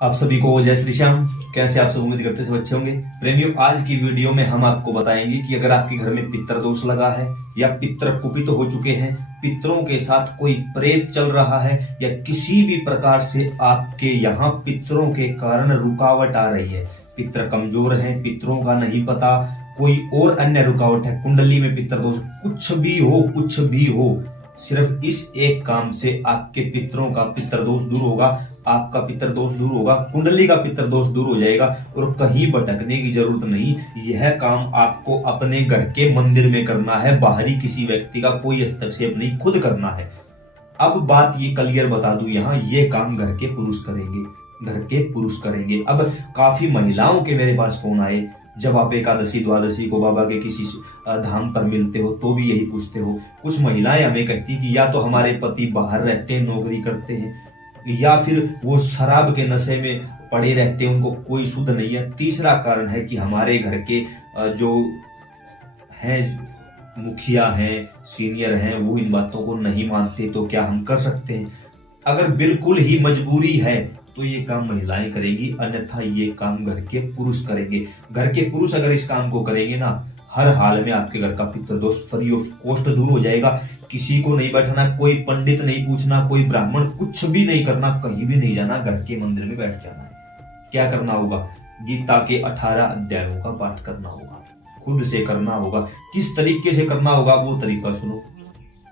आप सभी को जय श्री श्याम। कैसे आप सब, उम्मीद करते सब अच्छे होंगे। प्रेमियों, आज की वीडियो में हम आपको बताएंगे कि अगर आपके घर में पितर दोष लगा है या पितर कुपित हो चुके हैं, पितरों के साथ कोई प्रेत चल रहा है या किसी भी प्रकार से आपके यहाँ पितरों के कारण रुकावट आ रही है, पितर कमजोर हैं, पितरों का नहीं पता, कोई और अन्य रुकावट है, कुंडली में पितर दोष, कुछ भी हो, सिर्फ इस एक काम से आपके पितरों का पितर दोष दूर होगा, आपका पितर दोष दूर होगा, कुंडली का पितर दोष दूर हो जाएगा और कहीं भटकने की जरूरत नहीं। यह काम आपको अपने घर के मंदिर में करना है, बाहरी किसी व्यक्ति का कोई हस्तक्षेप नहीं, खुद करना है। अब बात ये क्लियर बता दूं, यहाँ ये काम घर के पुरुष करेंगे। अब काफी महिलाओं के मेरे पास फोन आए, जब आप एकादशी द्वादशी को बाबा के किसी धाम पर मिलते हो तो भी यही पूछते हो। कुछ महिलाएं हमें कहती कि या तो हमारे पति बाहर रहते हैं, नौकरी करते हैं, या फिर वो शराब के नशे में पड़े रहते हैं, उनको कोई शुद्ध नहीं है। तीसरा कारण है कि हमारे घर के जो हैं मुखिया हैं, सीनियर हैं, वो इन बातों को नहीं मानते, तो क्या हम कर सकते हैं? अगर बिल्कुल ही मजबूरी है तो ये काम महिलाएं करेंगी, अन्यथा ये काम घर के पुरुष करेंगे। घर के पुरुष अगर इस काम को करेंगे ना, हर हाल में आपके घर का पितर दोष फ्री ऑफ कॉस्ट दूर हो जाएगा। किसी को नहीं बैठना, कोई पंडित नहीं पूछना, कोई ब्राह्मण, कुछ भी नहीं करना, कहीं भी नहीं जाना, घर के मंदिर में बैठ जाना है। क्या करना होगा? गीता के 18 अध्यायों का पाठ करना होगा, खुद से करना होगा। किस तरीके से करना होगा वो तरीका सुनो।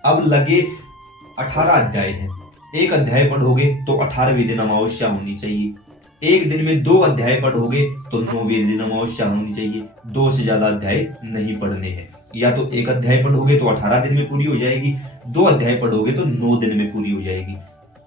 अब लगे 18 अध्याय हैं, एक अध्याय पढ़ोगे तो 18वें दिन अमावस्या होनी चाहिए, एक दिन में 2 अध्याय पढ़ोगे तो 9वें दिन अमावस्या होनी चाहिए। 2 से ज्यादा अध्याय नहीं पढ़ने हैं। या तो एक अध्याय पढ़ोगे तो 18 दिन में पूरी हो जाएगी, 2 अध्याय पढ़ोगे तो 9 दिन में पूरी हो जाएगी।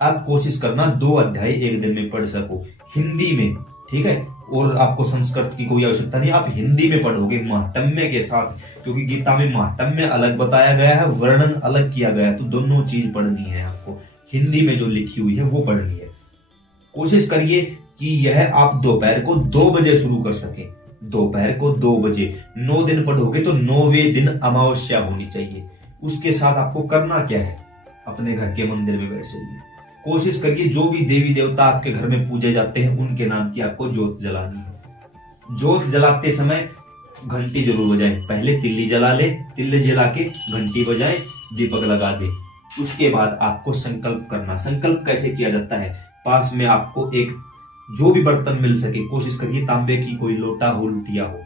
आप कोशिश करना 2 अध्याय एक दिन में पढ़ सको, हिंदी में, ठीक है। और आपको संस्कृत की कोई आवश्यकता नहीं, आप हिंदी में पढ़ोगे महात्म्य के साथ, क्योंकि गीता में महात्म्य अलग बताया गया है, वर्णन अलग किया गया है, तो दोनों चीज पढ़नी है आपको। हिंदी में जो लिखी हुई है वो पढ़नी है। कोशिश करिए कि यह आप दोपहर को 2 बजे शुरू कर सके, दोपहर को 2 बजे। 9 दिन पढ़ोगे तो 9वें दिन अमावस्या होनी चाहिए। उसके साथ आपको करना क्या है? अपने घर के मंदिर में बैठ जाइए। कोशिश करिए जो भी देवी देवता आपके घर में पूजे जाते हैं उनके नाम की आपको जोत जलानी है। जोत जलाते समय घंटी जरूर बजाएं। पहले तिल्ली जला ले, तिल्ली जला के घंटी बजाएं, दीपक लगा दे। उसके बाद आपको संकल्प करना। संकल्प कैसे किया जाता है? पास में आपको एक जो भी बर्तन मिल सके, कोशिश करिए तांबे की कोई लोटा हो, लुटिया हो।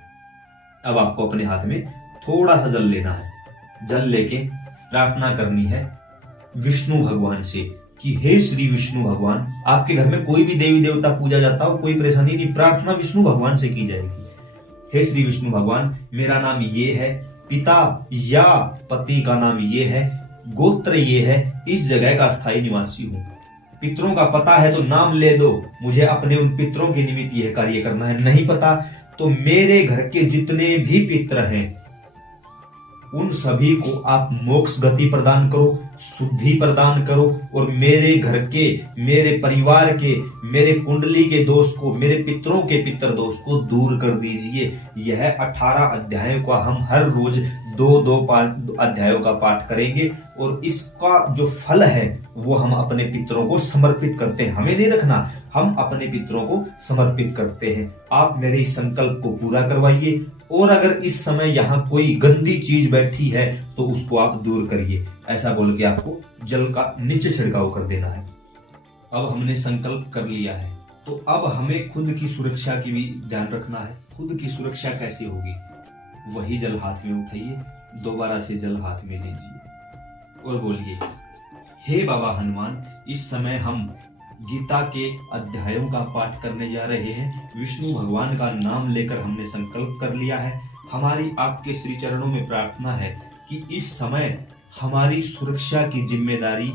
अब आपको अपने हाथ में थोड़ा सा जल लेना है। जल लेके प्रार्थना करनी है विष्णु भगवान से कि हे श्री विष्णु भगवान, आपके घर में कोई भी देवी देवता पूजा जाता हो, कोई परेशानी नहीं, प्रार्थना विष्णु भगवान से की जाएगी। हे श्री विष्णु भगवान, मेरा नाम ये है, पिता या पति का नाम ये है, गोत्र ये है, इस जगह का स्थायी निवासी हूं। पितरों का पता है तो नाम ले दो, मुझे अपने उन पितरों के निमित्त यह कार्य करना है। नहीं पता तो मेरे घर के जितने भी पितर हैं उन सभी को आप मोक्ष गति प्रदान करो, शुद्धि प्रदान करो, और मेरे घर के, मेरे परिवार के, मेरे कुंडली के दोष को, मेरे पितरों के पितर दोष को दूर कर दीजिए। यह 18 अध्यायों का हम हर रोज 2-2 अध्यायों का पाठ करेंगे और इसका जो फल है वो हम अपने पितरों को समर्पित करते हैं। हमें नहीं रखना, हम अपने पितरों को समर्पित करते हैं। आप मेरे इस संकल्प को पूरा करवाइए, और अगर इस समय यहाँ कोई गंदी चीज बैठी है तो उसको आप दूर करिए। ऐसा बोल के आपको जल का नीचे छिड़काव कर देना है। अब हमने संकल्प कर लिया है तो अब हमें खुद की सुरक्षा की भी ध्यान रखना है। खुद की सुरक्षा कैसे होगी? वही जल हाथ में उठाइए, दोबारा से जल हाथ में लीजिए और बोलिए, हे बाबा हनुमान, इस समय हम गीता के अध्यायों का पाठ करने जा रहे हैं। विष्णु भगवान का नाम लेकर हमने संकल्प कर लिया है। हमारी आपके श्री चरणों में प्रार्थना है कि इस समय हमारी सुरक्षा की जिम्मेदारी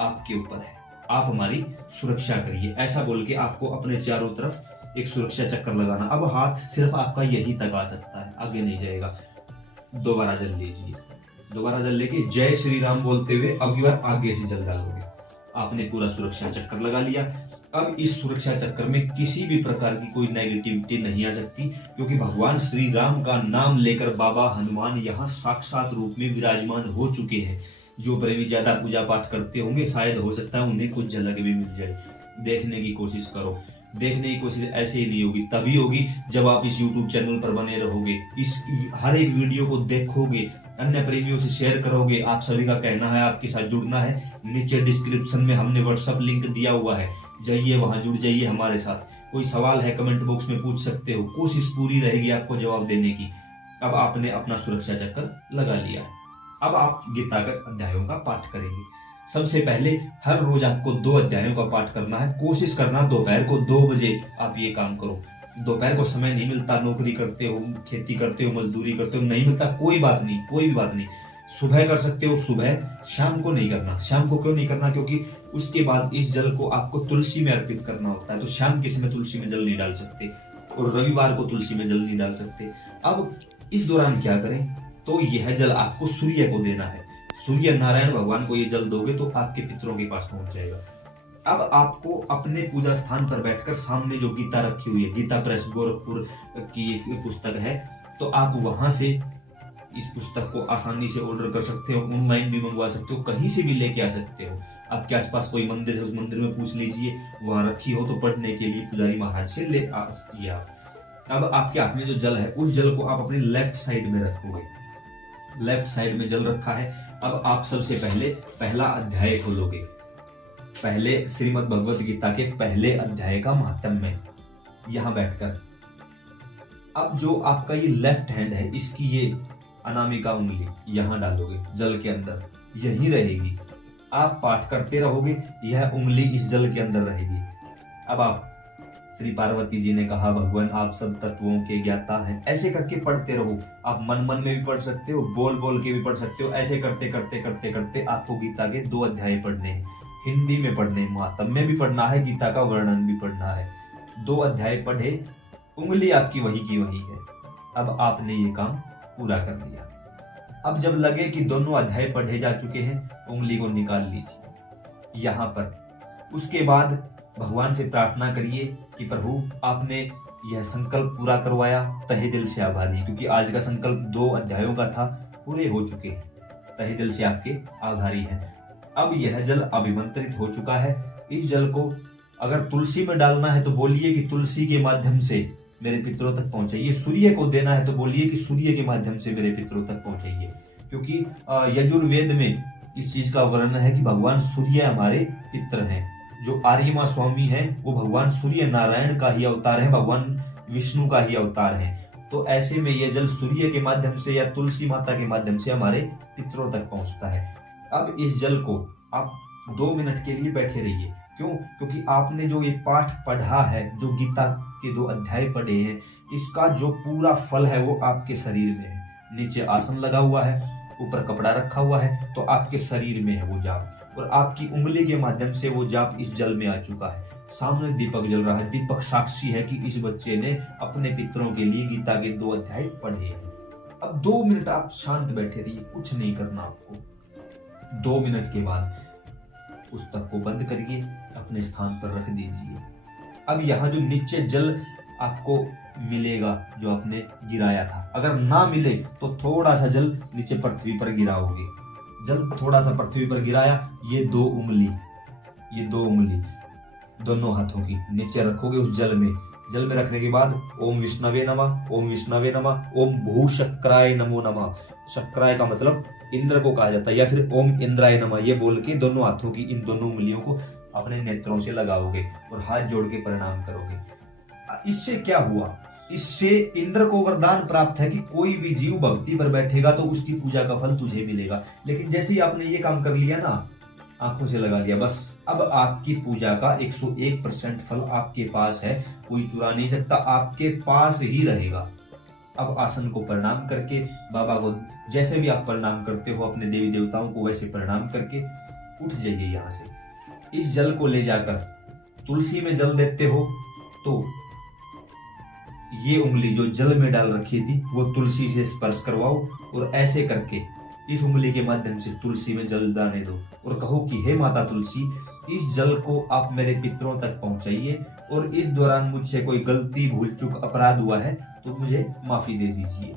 आपके ऊपर है, आप हमारी सुरक्षा करिए। ऐसा बोल के आपको अपने चारों तरफ एक सुरक्षा चक्कर लगाना। अब हाथ सिर्फ आपका यही तक आ सकता है, आगे नहीं जाएगा। दोबारा जल लीजिए, दोबारा जल लेके जय श्री राम बोलते हुए अब की बार आगे से जल डालोगे। आपने पूरा सुरक्षा चक्कर लगा लिया। अब इस सुरक्षा चक्कर में किसी भी प्रकार की कोई नेगेटिविटी नहीं आ सकती, क्योंकि भगवान श्री राम का नाम लेकर बाबा हनुमान यहाँ साक्षात रूप में विराजमान हो चुके हैं। जो प्रेमी ज्यादा पूजा पाठ करते होंगे शायद हो सकता है उन्हें कुछ झलक भी मिल जाए। देखने की कोशिश करो। देखने की कोशिश ऐसे ही नहीं होगी, तभी होगी जब आप इस YouTube चैनल पर बने रहोगे, इस हर एक वीडियो को देखोगे, अन्य प्रेमियों से शेयर करोगे। आप सभी का कहना है आपके साथ जुड़ना है, नीचे डिस्क्रिप्शन में हमने व्हाट्सएप लिंक दिया हुआ है, जाइए वहां जुड़ जाइए हमारे साथ। कोई सवाल है कमेंट बॉक्स में पूछ सकते हो, कोशिश पूरी रहेगी आपको जवाब देने की। अब आपने अपना सुरक्षा चक्कर लगा लिया है, अब आप गीता के अध्यायों का पाठ करेंगे। सबसे पहले हर रोज आपको 2 अध्यायों का पाठ करना है। कोशिश करना दोपहर को 2 बजे आप ये काम करो। दोपहर को समय नहीं मिलता, नौकरी करते हो, खेती करते हो, मजदूरी करते हो, नहीं मिलता, कोई बात नहीं, कोई भी बात नहीं। सुबह कर सकते हो, सुबह, शाम को नहीं करना। शाम को क्यों नहीं करना? क्योंकि उसके बाद इस जल को आपको तुलसी में अर्पित करना होता है, तो शाम के समय तुलसी में जल नहीं डाल सकते, और रविवार को तुलसी में जल नहीं डाल सकते। अब इस दौरान क्या करें? तो यह जल आपको सूर्य को देना है। सूर्य नारायण भगवान को ये जल दोगे तो आपके पितरों के पास पहुंच जाएगा। अब आपको अपने पूजा स्थान पर बैठकर सामने जो गीता रखी हुई है, गीता प्रेस गोरखपुर की एक पुस्तक है, तो आप वहां से इस पुस्तक को आसानी से ऑर्डर कर सकते हो, ऑनलाइन भी मंगवा सकते हो, कहीं से भी लेके आ सकते हो। आपके आसपास कोई मंदिर है, उस मंदिर में पूछ लीजिए, वहां रखी हो तो पढ़ने के लिए पुजारी महाराज से ले आ सकती है आप। अब आपके हाथ में जो जल है, उस जल को आप अपनी लेफ्ट साइड में रखोगे। लेफ्ट साइड में जल रखा है। अब आप सबसे पहले पहला अध्याय खोलोगे, पहले श्रीमद् भगवत गीता के पहले अध्याय का महात्म्य यहां बैठकर। अब जो आपका ये लेफ्ट हैंड है, इसकी ये अनामिका उंगली यहां डालोगे जल के अंदर, यही रहेगी। आप पाठ करते रहोगे, यह उंगली इस जल के अंदर रहेगी। अब आप, श्री पार्वती जी ने कहा भगवान आप सब तत्वों के ज्ञाता हैं, ऐसे करके पढ़ते रहो। आप मन मन में भी पढ़ सकते हो, बोल बोल के भी पढ़ सकते हो। ऐसे करते करते करते करते आपको गीता के 2 अध्याय पढ़ने हैं, हिंदी में पढ़ने, महात्म्य भी पढ़ना है, गीता का वर्णन भी पढ़ना है। 2 अध्याय पढ़े, उंगली आपकी वही की वही है। अब आपने ये काम पूरा कर लिया। अब जब लगे कि दोनों अध्याय पढ़े जा चुके हैं, उंगली को निकाल लीजिए यहाँ पर। उसके बाद भगवान से प्रार्थना करिए कि प्रभु आपने यह संकल्प पूरा करवाया, तहे दिल से आभारी, क्योंकि आज का संकल्प 2 अध्यायों का था, पूरे हो चुके हैं, तहे दिल से आपके आभारी हैं। अब यह जल अभिमंत्रित हो चुका है। इस जल को अगर तुलसी में डालना है तो बोलिए कि तुलसी के माध्यम से मेरे पितरों तक पहुंचाइए। सूर्य को देना है तो बोलिए कि सूर्य के माध्यम से मेरे पितरों तक पहुंचाइए, क्योंकि यजुर्वेद में इस चीज का वर्णन है कि भगवान सूर्य हमारे पितर हैं। जो आर्यमा स्वामी है वो भगवान सूर्य नारायण का ही अवतार है, भगवान विष्णु का ही अवतार है। तो ऐसे में यह जल सूर्य के माध्यम से या तुलसी माता के माध्यम से हमारे पितरों तक पहुंचता है। अब इस जल को आप 2 मिनट के लिए बैठे रहिए। क्यों? क्योंकि आपने जो ये पाठ पढ़ा है, जो गीता के 2 अध्याय पढ़े हैं, इसका जो पूरा फल है वो आपके शरीर में है। नीचे आसन लगा हुआ है, ऊपर कपड़ा रखा हुआ है, तो आपके शरीर में है वो जाप, और आपकी उंगली के माध्यम से वो जाप इस जल में आ चुका है। सामने दीपक जल रहा है, दीपक साक्षी है कि इस बच्चे ने अपने पितरों के लिए गीता के 2 अध्याय पढ़े हैं। अब 2 मिनट आप शांत बैठे रहिए, कुछ नहीं करना आपको। 2 मिनट के बाद पुस्तक को बंद करिए, अपने स्थान पर रख दीजिए। अब यहाँ जो नीचे जल आपको मिलेगा जो आपने गिराया था, अगर ना मिले तो थोड़ा सा जल नीचे पृथ्वी पर गिराओगे। जल थोड़ा सा पृथ्वी पर गिराया, ये 2 उंगली दोनों हाथों की नीचे रखोगे उस जल में। जल में रखने के बाद ओम विष्णवे नमः, ओम विष्णवे नमः, ओम भू शक्राय नमो नमः। शक्राय का मतलब इंद्र को कहा जाता है, या फिर ओम इंद्राय नमः, ये बोल के दोनों हाथों की इन दोनों उंगलियों को अपने नेत्रों से लगाओगे और हाथ जोड़ के प्रणाम करोगे। इससे क्या हुआ? इससे इंद्र को वरदान प्राप्त है कि कोई भी जीव भक्ति पर बैठेगा तो उसकी पूजा का फल तुझे मिलेगा। लेकिन जैसे ही आपने ये काम कर लिया ना, आंखों से लगा लिया, बस अब आपकी पूजा का 101% फल आपके पास है, कोई चुरा नहीं सकता, आपके पास ही रहेगा। अब आसन को प्रणाम करके, बाबा को जैसे भी आप प्रणाम करते हो, अपने देवी देवताओं को वैसे प्रणाम करके उठ जाइए यहाँ से। इस जल को ले जाकर तुलसी में जल देते हो तो ये उंगली जो जल में डाल रखी थी वो तुलसी से स्पर्श करवाओ, और ऐसे करके इस उंगली के माध्यम से तुलसी में जल डालने दो और कहो कि हे माता तुलसी, इस जल को आप मेरे पितरों तक पहुंचाइए, और इस दौरान मुझसे कोई गलती, भूल चूक, अपराध हुआ है तो मुझे माफी दे दीजिए।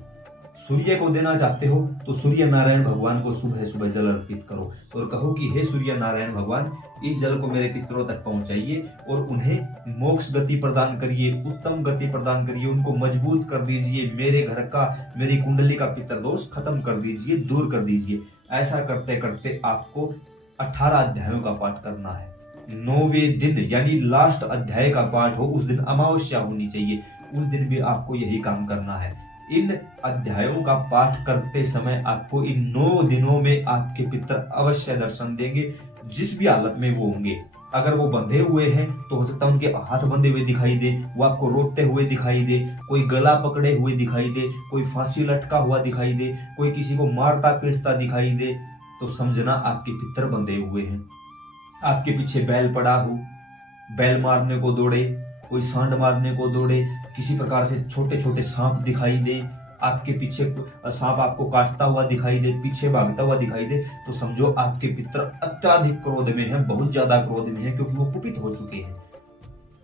सूर्य को देना चाहते हो तो सूर्य नारायण भगवान को सुबह सुबह जल अर्पित करो और कहो कि हे सूर्य नारायण भगवान, इस जल को मेरे पितरों तक पहुंचाइए और उन्हें मोक्ष गति प्रदान करिए, उत्तम गति प्रदान करिए, उनको मजबूत कर दीजिए, मेरे घर का, मेरी कुंडली का पितर दोष खत्म कर दीजिए, दूर कर दीजिए। ऐसा करते करते आपको 18 अध्यायों का पाठ करना है। 9वें दिन यानी लास्ट अध्याय का पाठ हो, उस दिन अमावस्या होनी चाहिए, उस दिन भी आपको यही काम करना है। इन अध्यायों का पाठ करते समय आपको इन 9 दिनों में आपके पितर अवश्य दर्शन देंगे, जिस भी हालत में वो होंगे। अगर वो बंधे हुए हैं तो हो सकता है उनके हाथ बंधे हुए दिखाई दे, वो आपको रोकते हुए दिखाई दे, कोई गला पकड़े हुए दिखाई दे, कोई फांसी लटका हुआ दिखाई दे, कोई किसी को मारता पीटता दिखाई दे, तो समझना आपके पितर बंधे हुए हैं। आपके पीछे बैल पड़ा हो, बैल मारने को दौड़े, कोई सांड मारने को दौड़े, किसी प्रकार से छोटे छोटे सांप दिखाई दे, आपके पीछे सांप आपको काटता हुआ दिखाई दे, पीछे भागता हुआ दिखाई दे, तो समझो आपके पितर अत्यधिक क्रोध में हैं, बहुत ज्यादा क्रोध में हैं, क्योंकि वो कुपित हो चुके हैं।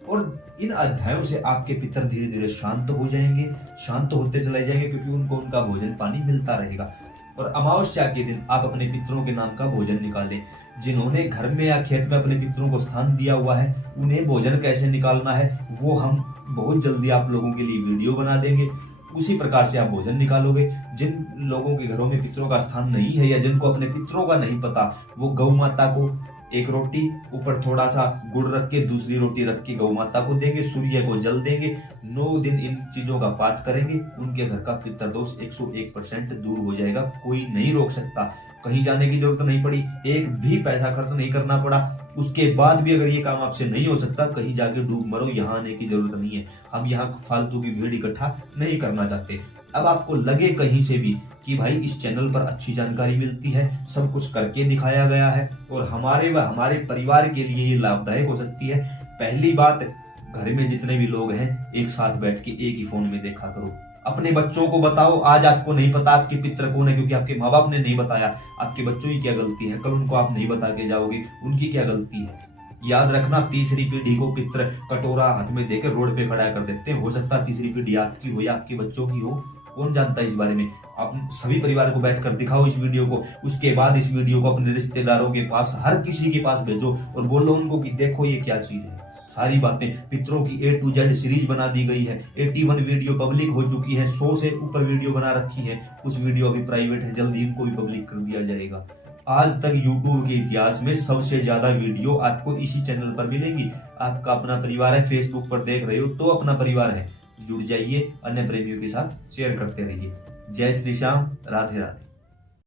और इन अध्यायों से आपके पितर धीरे धीरे शांत हो जाएंगे, शांत होते चले जाएंगे, क्योंकि उनको उनका भोजन पानी मिलता रहेगा। और अमावस्या के दिन आप अपने पितरों के नाम का भोजन निकालें। जिन्होंने घर में या खेत में अपने पितरों को स्थान दिया हुआ है, उन्हें भोजन कैसे निकालना है वो हम बहुत जल्दी आप लोगों के लिए वीडियो बना देंगे। उसी प्रकार से आप भोजन निकालोगे। जिन लोगों के घरों में पितरों का स्थान नहीं है या जिनको अपने पितरों का नहीं पता, वो गौ माता को एक रोटी ऊपर थोड़ा सा गुड़ रख के, दूसरी रोटी रख के गौ माता को देंगे, सूर्य को जल देंगे। 9 दिन इन चीजों का पाठ करेंगे, उनके घर का पितर दोष 101% दूर हो जाएगा। कोई नहीं रोक सकता, कहीं जाने की जरूरत नहीं पड़ी, एक भी पैसा खर्च नहीं करना पड़ा। उसके बाद भी अगर ये काम आपसे नहीं हो सकता, कहीं जाके डूब मरो, यहाँ आने की जरूरत नहीं है। हम यहाँ फालतू की भीड़ इकट्ठा नहीं करना चाहते। अब आपको लगे कहीं से भी कि भाई इस चैनल पर अच्छी जानकारी मिलती है, सब कुछ करके दिखाया गया है और हमारे व हमारे परिवार के लिए ये लाभदायक हो सकती है, पहली बात, घर में जितने भी लोग हैं एक साथ बैठ के एक ही फोन में देखा करो। अपने बच्चों को बताओ। आज आपको नहीं पता आपके पितर कौन है, क्योंकि आपके माँ बाप ने नहीं बताया, आपके बच्चों की क्या गलती है? कल उनको आप नहीं बता के जाओगे, उनकी क्या गलती है? याद रखना, तीसरी पीढ़ी को पितर कटोरा हाथ में देकर रोड पे खड़ा कर देते हैं। हो सकता है तीसरी पीढ़ी आपकी हो या आपके बच्चों की हो, कौन जानता है इस बारे में। आप सभी परिवार को बैठकर दिखाओ इस वीडियो को, उसके बाद इस वीडियो को अपने रिश्तेदारों के पास, हर किसी के पास भेजो और बोलो उनको कि देखो ये क्या चीज है। सारी बातें, पितरों की A to Z सीरीज बना दी गई है, 81 वीडियो पब्लिक हो चुकी है, 100 से ऊपर वीडियो बना रखी है, कुछ वीडियो अभी प्राइवेट है, जल्दी इनको भी पब्लिक कर दिया जाएगा। आज तक YouTube के इतिहास में सबसे ज्यादा वीडियो आपको इसी चैनल पर मिलेंगी। आपका अपना परिवार है, फेसबुक पर देख रहे हो तो अपना परिवार है, जुड़ जाइए, अन्य प्रेमियों के साथ शेयर करते रहिए। जय श्री श्याम, राधे राधे।